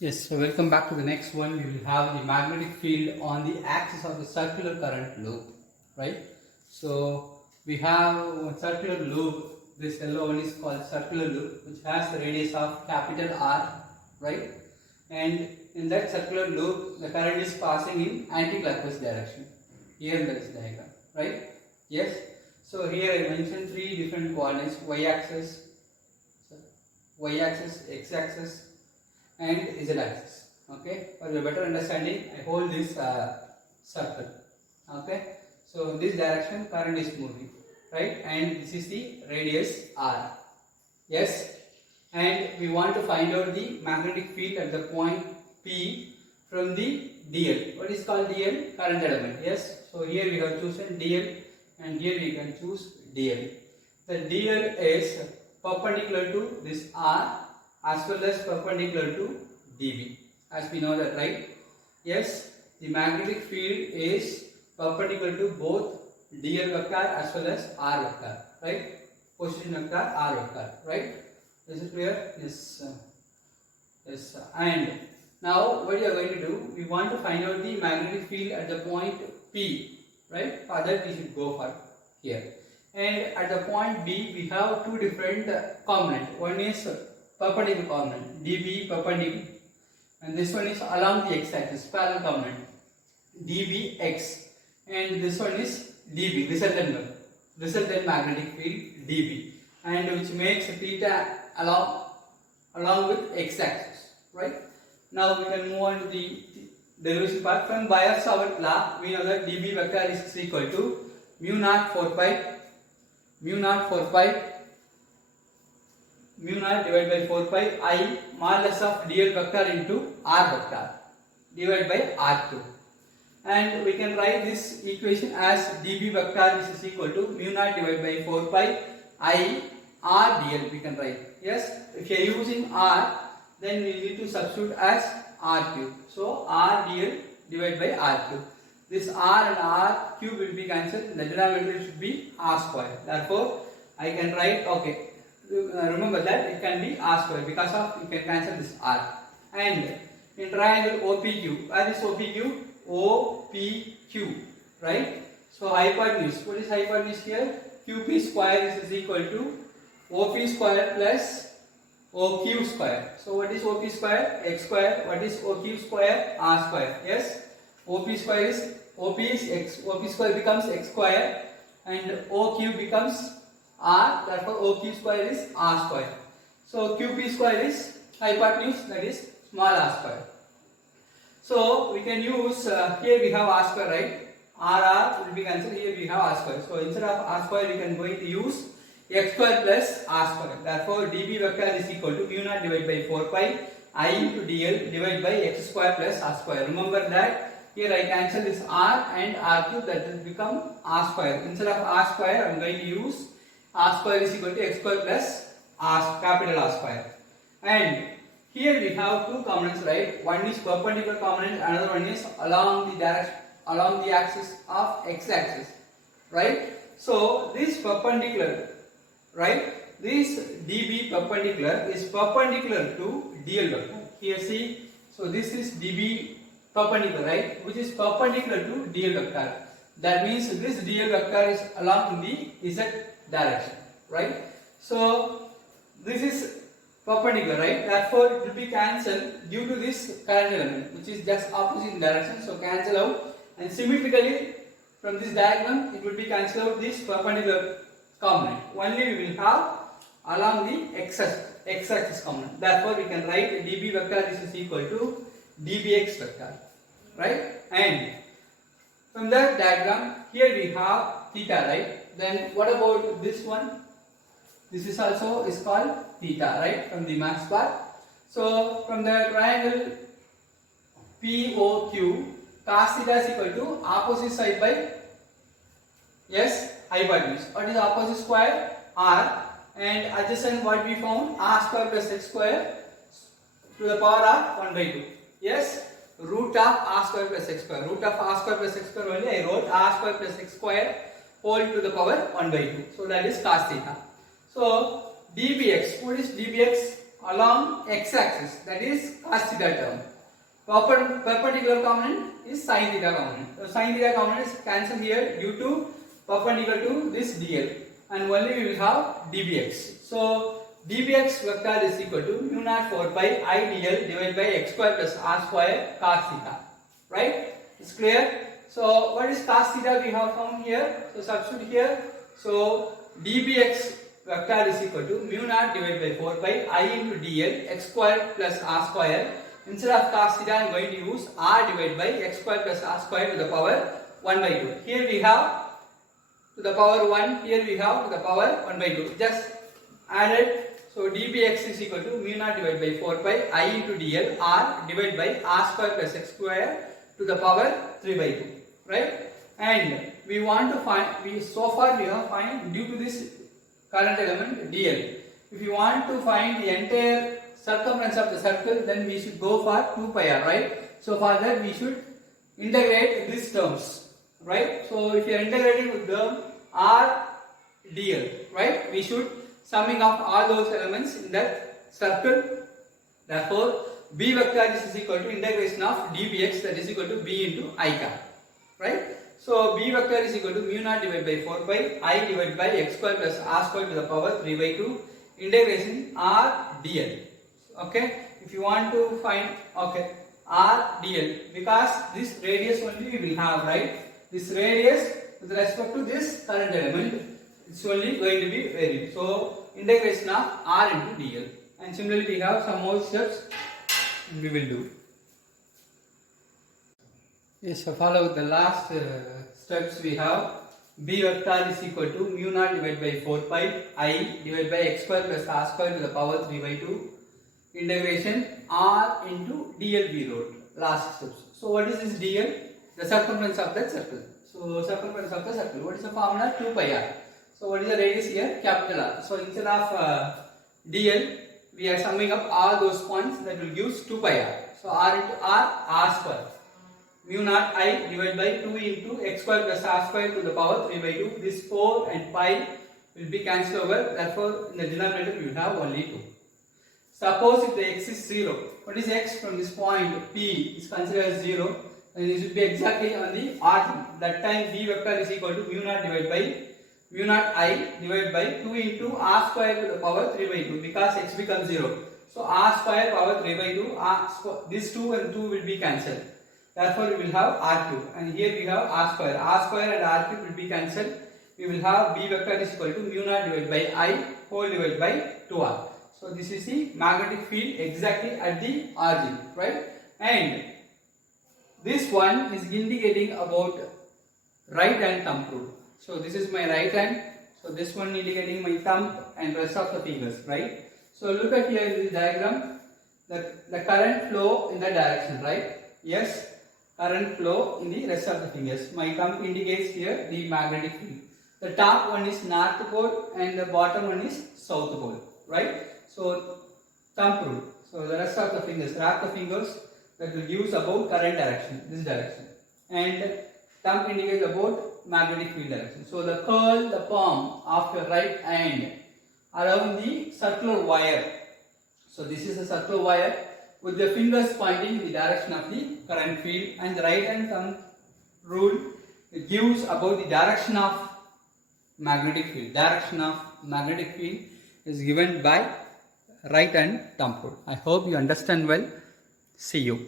Yes, so welcome back to the next one. We will have the magnetic field on the axis of the circular current loop, right? So we have one circular loop. This yellow one is called circular loop, which has the radius of capital R, right? And in that circular loop, the current is passing in anti-clockwise direction. Here in this diagram, right? Yes. So here I mentioned three different coordinates: y-axis, x-axis, and z axis. Okay, for your better understanding, I hold this circle. Okay, so this direction current is moving, right? And this is the radius r. Yes, and we want to find out the magnetic field at the point P from the dl. What is called dl? Current element. Yes, so here we have chosen dl, and here we can choose dl. The dl is perpendicular to this r as well as perpendicular to dB, as we know that, right? Yes, the magnetic field is perpendicular to both dl vector as well as r vector, right? Position vector, r vector, right? Is it clear? Yes. Yes. And now what we are going to do, we want to find out the magnetic field at the point P, right? For that we should go for here. And at the point B, we have two different components. One is perpendicular component, dB perpendicular, and this one is along the x-axis, parallel component, dBx, and this one is dB, resultant magnetic field dB, and which makes theta along with x-axis, right? Now we can move on to the derivation part. From Biot-Savart law, we know that dB vector is equal to mu naught 4 pi divided by 4 pi I modulus of dl vector into r vector divided by r2, and we can write this equation as dB vector is equal to mu naught divided by 4 pi I r dl. We can write, yes, if you are using r, then we need to substitute as r cube. So r dl divided by r cube. This r and r cube will be cancelled. The denominator should be r square. Therefore, I can write, okay, remember that it can be r square because of you can cancel this r. And in triangle OPQ, where is OPQ? OPQ, right? So hypotenuse. What is hypotenuse here? QP square is equal to OP square plus OQ square. So what is OP square? X square. What is OQ square? R square. Yes. OP square is OP is x. OP square becomes x square, and OQ becomes r. Therefore, OQ square is r square. So QP square is hypotenuse, that is small r square. So we can use here we have r square, right? R will be cancelled. Here we have r square. So instead of r square, we can going to use x square plus r square. Therefore, dB vector is equal to mu naught divided by 4 pi I into dl divided by x square plus r square. Remember that here I cancel this r and r cube, that will become r square. Instead of r square, I am going to use r square is equal to x square plus r capital R square. And here we have two components, right? One is perpendicular component, another one is along the direction, along the axis of x-axis, right? So this perpendicular, right? This dB perpendicular is perpendicular to dl vector. Here see, so this is dB perpendicular, right? Which is perpendicular to dl vector. That means this dl vector is along the z direction, right? So this is perpendicular, right? Therefore it will be cancelled due to this current element, which is just opposite direction. So cancel out, and symmetrically from this diagram it will be cancelled out this perpendicular component. Only we will have along the x-axis component. Therefore we can write dB vector is equal to dBx vector, right? And from that diagram, here we have theta, right? Then what about this one? This is also is called theta, right? From the max part. So from the triangle POQ, cos theta is equal to opposite side by, yes, hypotenuse. What is opposite square? R. And adjacent, what we found? R square plus x square to the power of 1 by 2. Yes, root of r square plus x square. Root of r square plus x square only I wrote r square plus x square whole to the power 1 by 2. So that is cos theta. So dBx, what is dBx? along x-axis, that is cos theta term. Perpendicular component is sin theta component. So sin theta component is cancelled here due to perpendicular to this dl, and only we will have dbx. So dbx vector is equal to mu naught 4 pi I dl divided by x square plus r square cos theta. Right? It's clear? So what is cos theta we have found here? So substitute here. So dbx vector is equal to mu naught divided by 4 pi I into dl x square plus r square. Instead of cos theta, I am going to use r divided by x square plus r square to the power 1 by 2. Here we have to the power 1, here we have to the power 1 by 2. Just added. So dbx is equal to mu naught divided by 4 pi I into dl r divided by r square plus x square to the power 3 by 2. Right? And we want to find, so far we have find due to this current element dl. If you want to find the entire circumference of the circle, then we should go for 2 pi r, right? So for that we should integrate these terms, right? So if you are integrating with the r dl, right, we should summing up all those elements in that circle. Therefore b vector is equal to integration of dbx, that is equal to b into I cap, right? So b vector is equal to mu naught divided by 4 pi I divided by x square plus r square to the power 3 by 2 integration r dl. Okay, if you want to find, okay, r dl, because this radius only we will have, right? This radius with respect to this current element, it's only going to be varied. So integration of r into dl, and similarly we have some more steps we will do. Yes, so follow the last steps we have. B vector is equal to mu naught divided by 4 pi I divided by x square plus r square to the power 3 by 2 integration r into dl we wrote last steps. So what is this dl? The circumference of that circle. So circumference of the circle. What is the formula? 2 pi r. So what is the radius here? Capital R. So instead of dl, we are summing up all those points, that will give 2 pi r. So r into r square. Mu naught I divided by 2 into x square plus r square to the power 3 by 2. This 4 and pi will be cancelled over. Therefore in the denominator we will have only 2. Suppose if the x is 0, what is x from this point P is considered as 0, and it should be exactly on the origin. That time b vector is equal to mu naught divided by mu naught I divided by 2 into r square to the power 3 by 2, because x becomes 0. So r square power 3 by 2, this 2 and 2 will be cancelled. Therefore we will have r cube, and here we have r square and r cube will be cancelled. We will have b vector is equal to mu naught divided by I whole divided by 2r. So this is the magnetic field exactly at the origin, right? And this one is indicating about right hand thumb rule. So this is my right hand. So this one indicating my thumb and rest of the fingers, right? So look at here in the diagram, the current flow in the direction, right? Yes, current flow in the rest of the fingers. My thumb indicates here the magnetic field. The top one is north pole and the bottom one is south pole, right? So thumb rule. So the rest of the fingers, wrap the fingers, that will give about current direction, this direction, and thumb indicates about magnetic field direction. So the curl the palm of your right hand around the circular wire. So this is a circular wire with the fingers pointing the direction of the current field, and the right hand thumb rule, it gives about the direction of magnetic field. Direction of magnetic field is given by right hand thumb rule. I hope you understand well. See you.